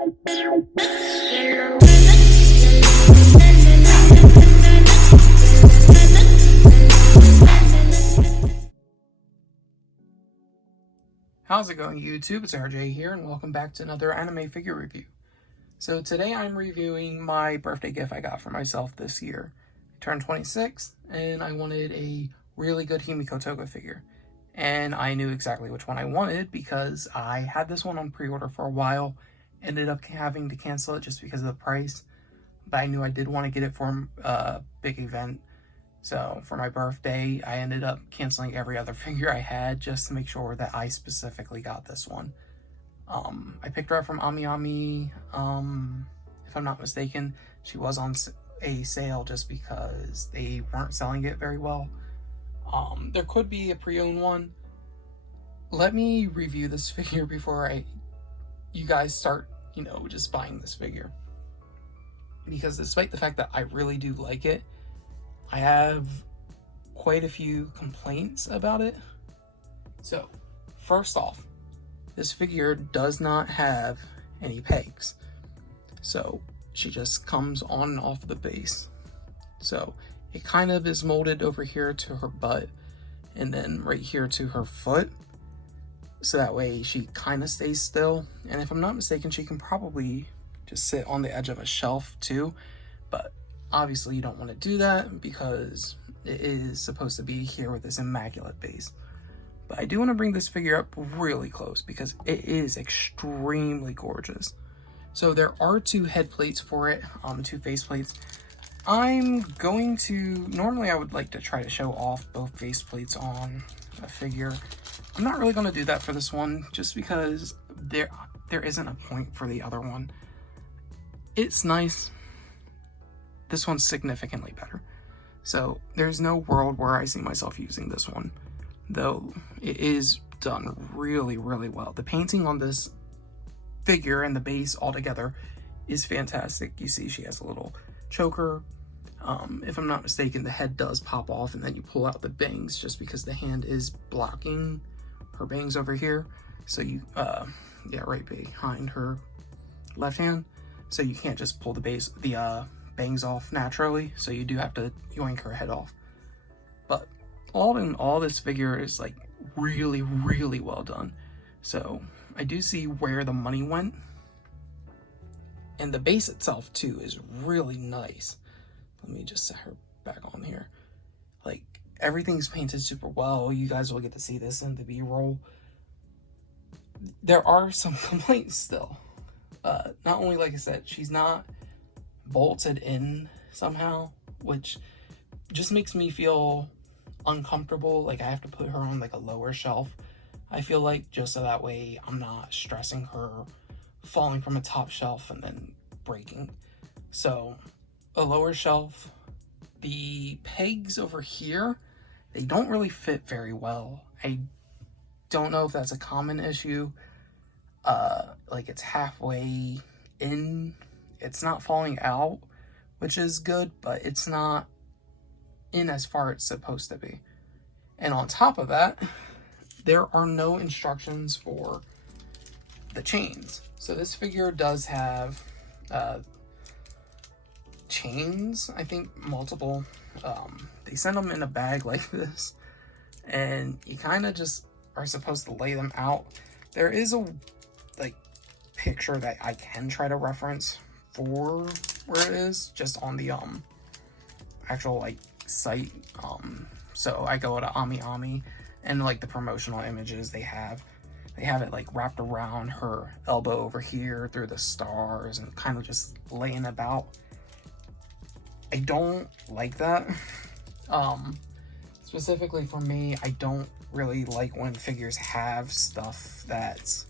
How's it going, YouTube? It's RJ here, and welcome back to another anime figure review. So today I'm reviewing my birthday gift I got for myself this year. I turned 26, and I wanted a really good Himiko Toga figure. And I knew exactly which one I wanted because I had this one on pre-order for a while, ended up having to cancel it just because of the price. But I knew I did want to get it for a big event. So for my birthday, I ended up canceling every other figure I had just to make sure that I specifically got this one. I picked her up from Ami. If I'm not mistaken, she was on a sale just because they weren't selling it very well. There could be a pre-owned one. Let me review this figure before you guys start, just buying this figure. Because despite the fact that I really do like it, I have quite a few complaints about it. So, first off, this figure does not have any pegs. So, she just comes on and off the base. So, it kind of is molded over here to her butt and then right here to her foot. So that way she kind of stays still. And if I'm not mistaken, she can probably just sit on the edge of a shelf too. But obviously you don't want to do that because it is supposed to be here with this immaculate base. But I do want to bring this figure up really close because it is extremely gorgeous. So there are two head plates for it, two face plates. Normally I would like to try to show off both face plates on a figure. I'm not really going to do that for this one just because there isn't a point for the other one. It's nice. This one's significantly better. So there's no world where I see myself using this one, though it is done really, really well. The painting on this figure and the base altogether is fantastic. You see she has a little choker. If I'm not mistaken, the head does pop off and then you pull out the bangs just because the hand is blocking her bangs over here. So you, right behind her left hand. So you can't just pull the bangs off naturally, so you do have to yoink her head off. But all in all, this figure is like really, really well done. So I do see where the money went, and the base itself too is really nice. Let me just set her back on here. Like, everything's painted super well. You guys will get to see this in the B-roll. There are some complaints still. Not only, like I said, she's not bolted in somehow, which just makes me feel uncomfortable. Like I have to put her on like a lower shelf, I feel like, just so that way I'm not stressing her falling from a top shelf and then breaking. So a lower shelf. The pegs over here, they don't really fit very well. I don't know if that's a common issue. Like it's halfway in. It's not falling out, which is good, but it's not in as far as it's supposed to be. And on top of that, there are no instructions for the chains. So this figure does have chains, I think multiple. They send them in a bag like this, and you kind of just are supposed to lay them out. There is a picture that I can try to reference for where it is, just on the actual site. So I go to Ami, and the promotional images they have it wrapped around her elbow over here through the stars and kind of just laying about. I don't like that. Specifically for me, I don't really like when figures have stuff that's,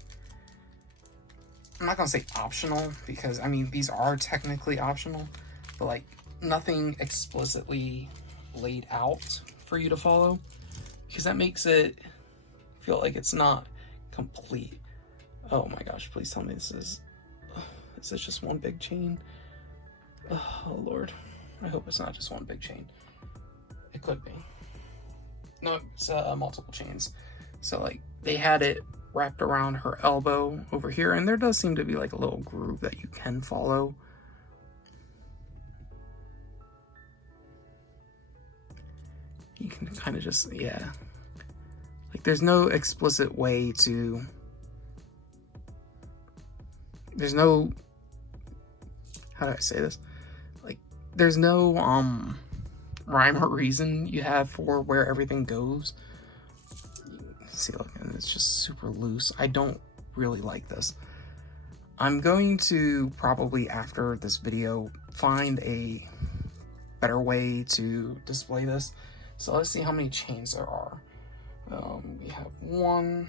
I'm not gonna say optional, because I mean these are technically optional, but nothing explicitly laid out for you to follow, because that makes it feel like it's not complete. Oh my gosh, please tell me this is just one big chain. Oh Lord, I hope it's not just one big chain. It could be. No, it's multiple chains. So they had it wrapped around her elbow over here, and there does seem to be like a little groove that you can follow. You can kind of just, yeah. Like, there's no explicit way to, there's no, how do I say this? Like, there's no rhyme or reason you have for where everything goes. See, look, and it's just super loose. I don't really like this. I'm going to probably, after this video, find a better way to display this. So let's see how many chains there are. We have 1.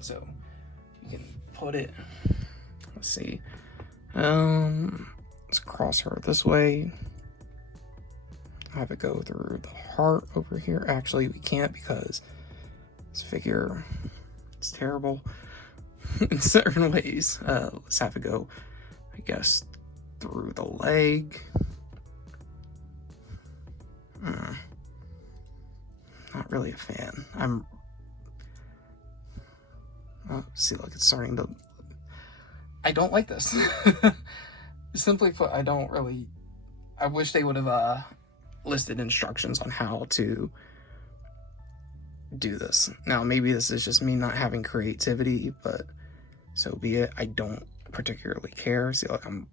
So you can put it, let's see. Let's cross her this way. Have it go through the heart over here. Actually, we can't because this figure is terrible in certain ways. Let's have it go, I guess, through the leg. Not really a fan. See, look, it's starting to, I don't like this. Simply put, I wish they would have listed instructions on how to do this. Now, maybe this is just me not having creativity, but so be it. I don't particularly care. See, like, I'm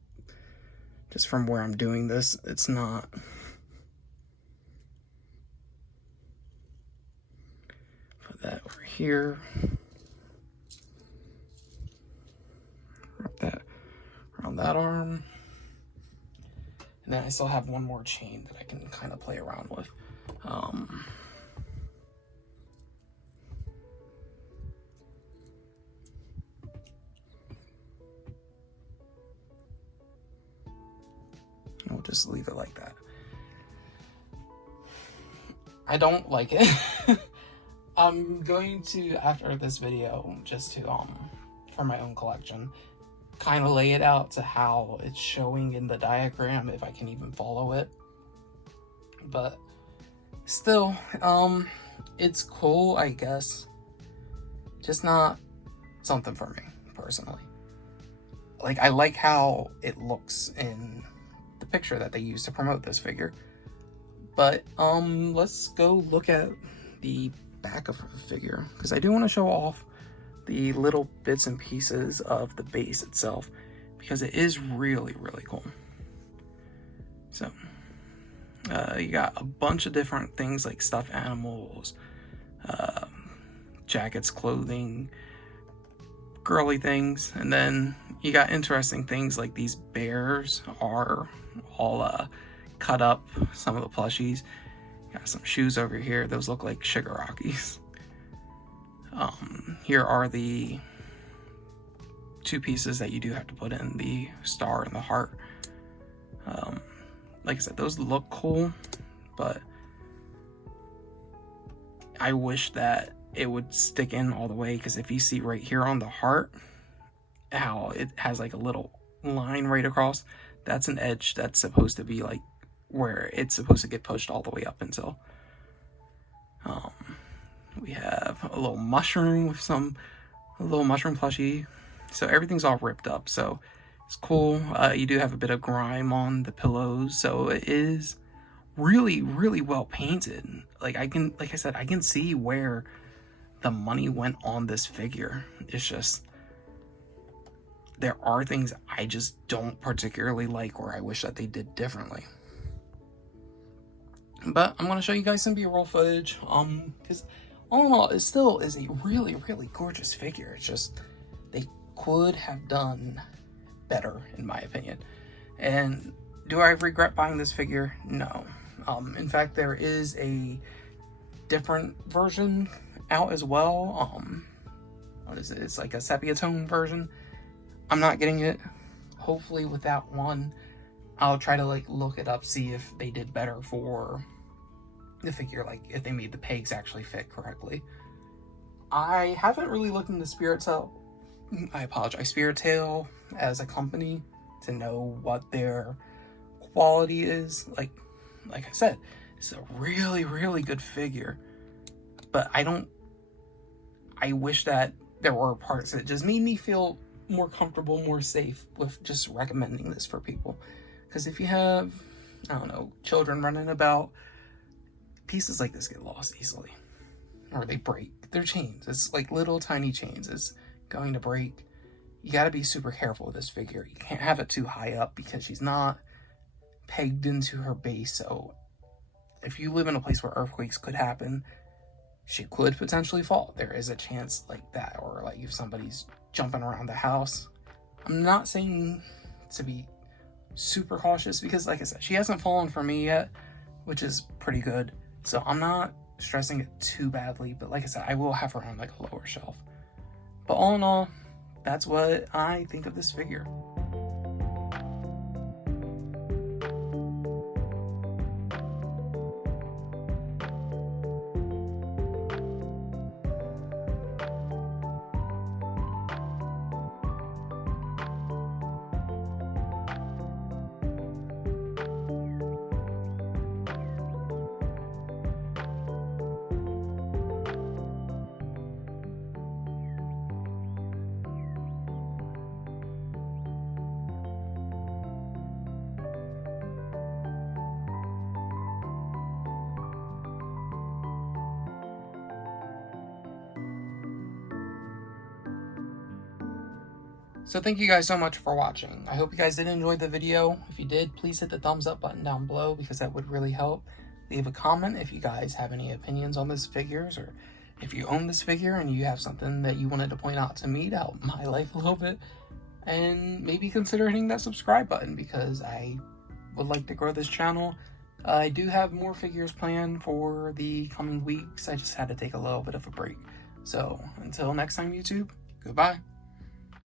just from where I'm doing this, it's not. Put that over here. Wrap that around that arm. And then I still have one more chain that I can kind of play around with. We'll just leave it like that. I don't like it. I'm going to, after this video, just to, for my own collection, kind of lay it out to how it's showing in the diagram, if I can even follow it. But still, it's cool, I guess. Just not something for me, personally. Like, I like how it looks in the picture that they used to promote this figure. But, let's go look at the back of the figure, because I do want to show off the little bits and pieces of the base itself, because it is really, really cool. So, you got a bunch of different things like stuffed animals, jackets, clothing, girly things, and then you got interesting things like these bears are all cut up, some of the plushies. Got some shoes over here, those look like Shigarakis. Here are the 2 pieces that you do have to put in, the star and the heart. Like I said, those look cool, but I wish that it would stick in all the way, because if you see right here on the heart, how it has like a little line right across, that's an edge that's supposed to be like where it's supposed to get pushed all the way up until. We have a little mushroom with a little mushroom plushie. So everything's all ripped up, so it's cool. You do have a bit of grime on the pillows, so it is really, really well painted. Like I said, I can see where the money went on this figure. It's just, there are things I just don't particularly like, or I wish that they did differently. But I'm going to show you guys some B-roll footage, because all in all, it still is a really, really gorgeous figure. It's just, they could have done better, in my opinion. And do I regret buying this figure? No. In fact, there is a different version out as well. What is it? It's like a sepia tone version. I'm not getting it. Hopefully with that one, I'll try to like look it up, see if they did better for the figure, like if they made the pegs actually fit correctly. I haven't really looked into Spiritale as a company to know what their quality is. Like I said, it's a really, really good figure, but I I wish that there were parts that just made me feel more comfortable, more safe with just recommending this for people. Because if you have, I don't know, children running about, pieces like this get lost easily. Or they break. They're chains. It's like little tiny chains. It's going to break. You got to be super careful with this figure. You can't have it too high up because she's not pegged into her base. So if you live in a place where earthquakes could happen, she could potentially fall. There is a chance like that. Or like if somebody's jumping around the house. I'm not saying to be super cautious because, like I said, she hasn't fallen for me yet, which is pretty good. So I'm not stressing it too badly, but like I said, I will have her on like a lower shelf. But all in all, that's what I think of this figure. So thank you guys so much for watching. I hope you guys did enjoy the video. If you did, please hit the thumbs up button down below because that would really help. Leave a comment if you guys have any opinions on this figures, or if you own this figure and you have something that you wanted to point out to me to help my life a little bit. And maybe consider hitting that subscribe button because I would like to grow this channel. I do have more figures planned for the coming weeks. I just had to take a little bit of a break. So until next time, YouTube, goodbye.